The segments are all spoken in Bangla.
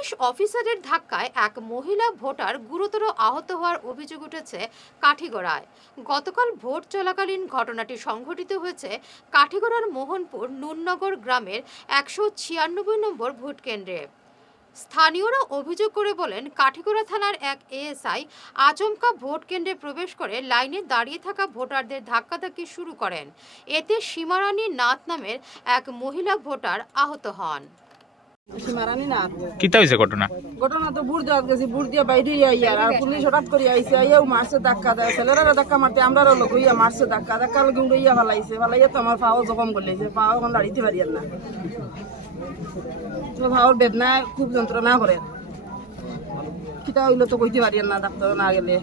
পুলিশ অফিসারের ধাক্কায় এক মহিলা ভোটার গুরুতর আহত হওয়ার অভিযোগ উঠেছে কাঠিগড়ায়। গতকাল ভোট চলাকালীন ঘটনাটি সংঘটিত হয়েছে কাঠিগড়ার মোহনপুর নুননগর গ্রামের 196 নম্বর ভোট কেন্দ্রে। স্থানীয়রা অভিযোগ করে বলেন, কাঠিগড়া থানার এক এএসআই আচমকা ভোট কেন্দ্রে প্রবেশ করে লাইনে দাঁড়িয়ে থাকা ভোটারদের ধাক্কাধাক্কি শুরু করেন। এতে সীমারানী নাথ নামের এক মহিলা ভোটার আহত হন। সীমারানী নাথ। কিতা হইছে ঘটনা? ঘটনা তো বুড় যাওয়া গেছি, বুড় দিয়ে বাইরে আইয়ার আর পুলিশ হঠাৎ করে আইসে, আইয়াও মারছে ধাক্কা দেয়, ছেলেরা ধাক্কা মারতে আমরাও লোক হইয়া মারছে ধাক্কা লগে উড়াইয়া ফালাইছে, ফালাইয়া তো আমার পাও জখম করলেছে, পাও এখন দাঁড়িতে পারি না, তো পাওয়ার বেদনা খুব যন্ত্রণা করে, কিতা হইলো তো কইতে পারি না ডাক্তার না গেলে।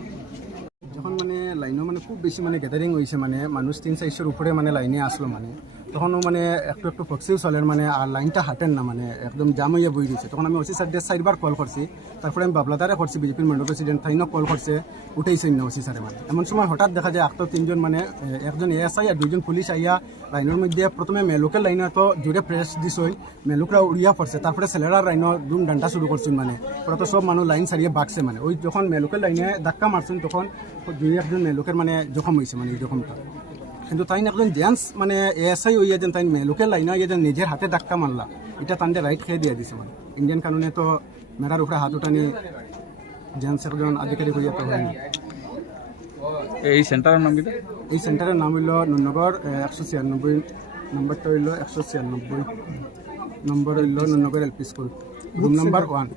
যখন মানে লাইনও মানে খুব বেশি মানে গ্যাদারিং হয়েছে, মানে মানুষ 300-400 উপরে মানে লাইনে আসলো, মানে তখনও মানে একটু ফক্সিও চলের, মানে আর লাইনটা হাঁটেন না, মানে একদম জাম হইয়া বই দিয়েছে। তখন আমি ওসি স্যারদের 4বার কল করছি, তারপরে আমি বাবলাদারে করছি, বিজেপির মন্ডল প্রেসিডেন্ট তাইনও কল করছে, উঠেইছেন না ওসি স্যারে। মানে এমন সময় হঠাৎ দেখা যায় আক্ত 3জন মানে একজন এএসআই আর 2জন পুলিশ আইয়া লাইনের মধ্যে প্রথমে মেলুকের লাইনে তো জোরে প্রেস দিছই, মেলুকরা উড়িয়া পড়ছে, তারপরে ছেলেরা লাইনও দুম ডান্ডা শুরু করছেন, মানে ওরা তো সব মানুষ লাইন সারিয়ে বাগছে। মানে ওই যখন মেলুকের লাইনে ধাক্কা মারছেন তখন 2-1জন মেলুকের মানে জখম হয়েছে, মানে এই জখমটা। কিন্তু তাই একজন জেন্টস মানে এএসআই হইয়া যেন তাই মেলুকের লাইনে ইয়ে যেন নিজের হাতে ধাক্কা মারলা, এটা তান্ডে রাইট খেয়ে দিয়ে দিছে। মানে ইন্ডিয়ান কানুনে তো মেরার উপরে হাত উঠানি জেন্টস একজন আধিকারিক হইয়া তো হয়নি। এই সেন্টারের নাম কি? এই সেন্টারের নাম হইল নুননগর 196 নম্বরটা হইল 196 নম্বর হইল Nunnagar LP school, room number 1।